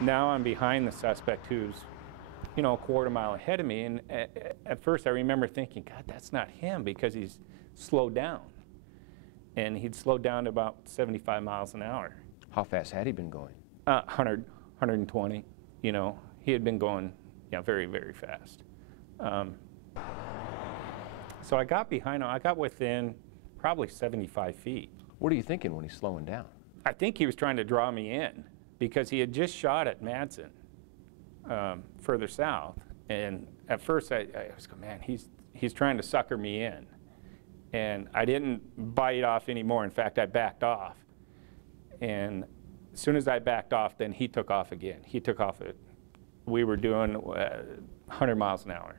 Now I'm behind the suspect who's, you know, a quarter mile ahead of me, and at first I remember thinking, God, that's not him, because he's slowed down. And he'd slowed down to about 75 miles an hour. How fast had he been going? 100, 120, you know. He had been going, yeah, very, very fast. So I got behind him. I got within probably 75 feet. What are you thinking when he's slowing down? I think he was trying to draw me in, because he had just shot at Madsen further south. And at first I was going, man, he's trying to sucker me in. And I didn't bite off anymore. In fact, I backed off. And as soon as I backed off, then he took off again. He took off at, we were doing 100 miles an hour.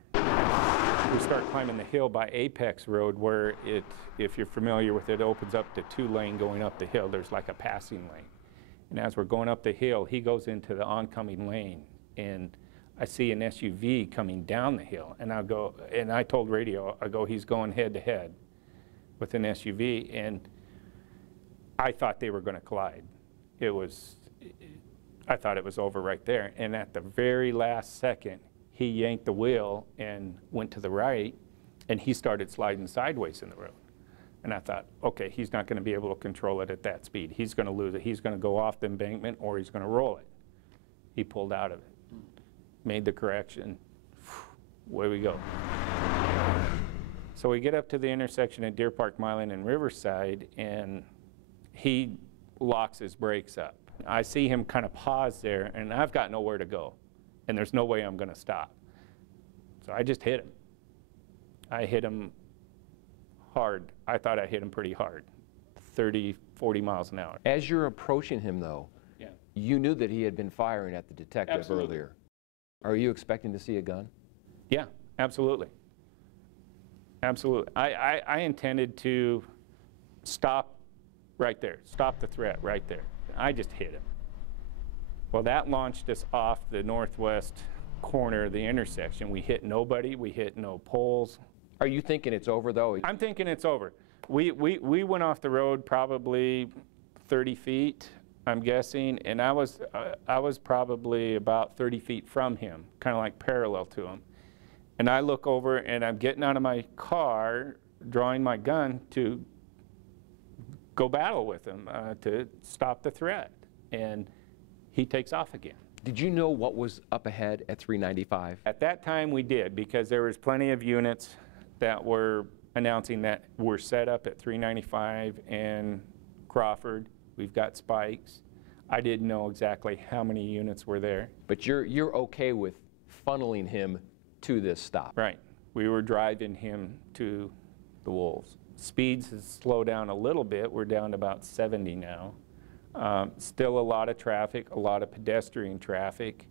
We start climbing the hill by Apex Road, where it, if you're familiar with it, opens up to 2-lane going up the hill. There's like a passing lane. And as we're going up the hill, he goes into the oncoming lane. And I see an SUV coming down the hill. And I go, and I told radio, I go, he's going head to head with an SUV. And I thought they were going to collide. I thought it was over right there. And at the very last second, he yanked the wheel and went to the right, and he started sliding sideways in the road. And I thought, okay, he's not going to be able to control it at that speed. He's going to lose it. He's going to go off the embankment, or he's going to roll it. He pulled out of it, made the correction. Away we go. So we get up to the intersection at Deer Park, Milan, and Riverside, and he locks his brakes up. I see him kind of pause there, and I've got nowhere to go. And there's no way I'm going to stop. So I just hit him. I hit him hard. I thought I hit him pretty hard, 30, 40 miles an hour. As you're approaching him, though, yeah, you knew that he had been firing at the detective absolutely. Earlier. Are you expecting to see a gun? Yeah, absolutely. Absolutely. I intended to stop right there, stop the threat right there. I just hit him. Well, that launched us off the northwest corner of the intersection. We hit nobody. We hit no poles. Are you thinking it's over, though? I'm thinking it's over. We went off the road probably 30 feet, I'm guessing, and I was probably about 30 feet from him, kind of like parallel to him. And I look over, and I'm getting out of my car, drawing my gun to go battle with him, to stop the threat. And he takes off again. Did you know what was up ahead at 395? At that time we did, because there was plenty of units that were announcing that we're set up at 395 and Crawford. We've got spikes. I didn't know exactly how many units were there. But you're okay with funneling him to this stop? Right. We were driving him to the Wolves. Speeds has slowed down a little bit. We're down to about 70 now. Still a lot of traffic, a lot of pedestrian traffic.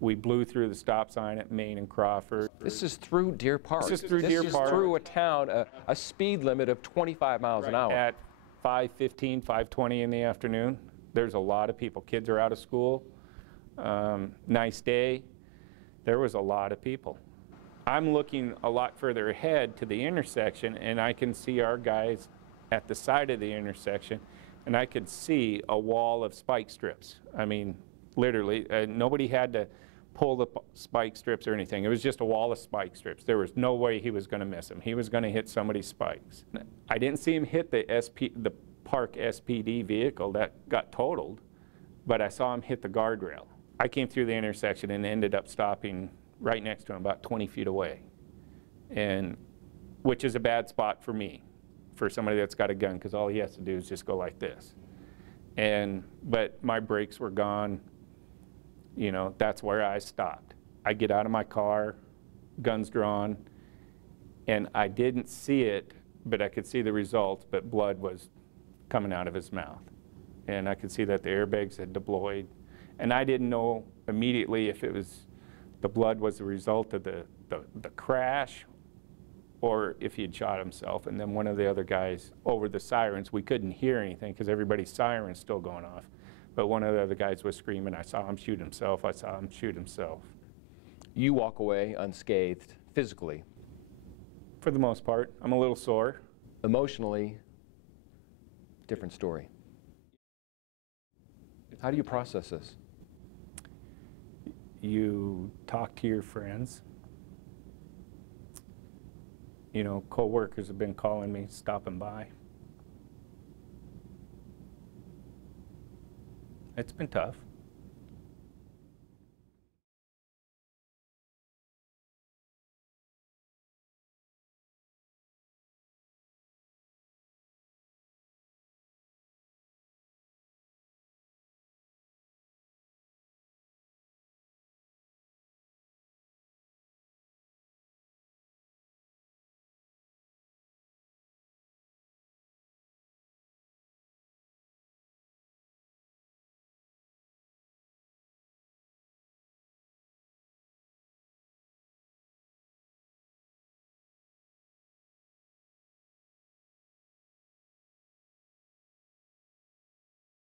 We blew through the stop sign at Main and Crawford. This is through Deer Park. This is through Deer Park. This is through a town, a speed limit of 25 miles an hour. At 5:15, 5:20 in the afternoon, there's a lot of people. Kids are out of school. Nice day. There was a lot of people. I'm looking a lot further ahead to the intersection, and I can see our guys at the side of the intersection. And I could see a wall of spike strips. I mean, literally, nobody had to pull the spike strips or anything. It was just a wall of spike strips. There was no way he was going to miss him. He was going to hit somebody's spikes. I didn't see him hit the Park SPD vehicle that got totaled, but I saw him hit the guardrail. I came through the intersection and ended up stopping right next to him, about 20 feet away, and which is a bad spot for me, for somebody that's got a gun, because all he has to do is just go like this. But my brakes were gone. You know, that's where I stopped. I get out of my car, guns drawn, and I didn't see it, but I could see the results, but blood was coming out of his mouth. And I could see that the airbags had deployed. And I didn't know immediately if it was, the blood was the result of the crash, or if he had shot himself. And then one of the other guys, over the sirens, we couldn't hear anything because everybody's siren's still going off. But one of the other guys was screaming, I saw him shoot himself, I saw him shoot himself. You walk away unscathed, physically? For the most part. I'm a little sore. Emotionally, different story. How do you process this? You talk to your friends. You know, coworkers have been calling me, stopping by. It's been tough.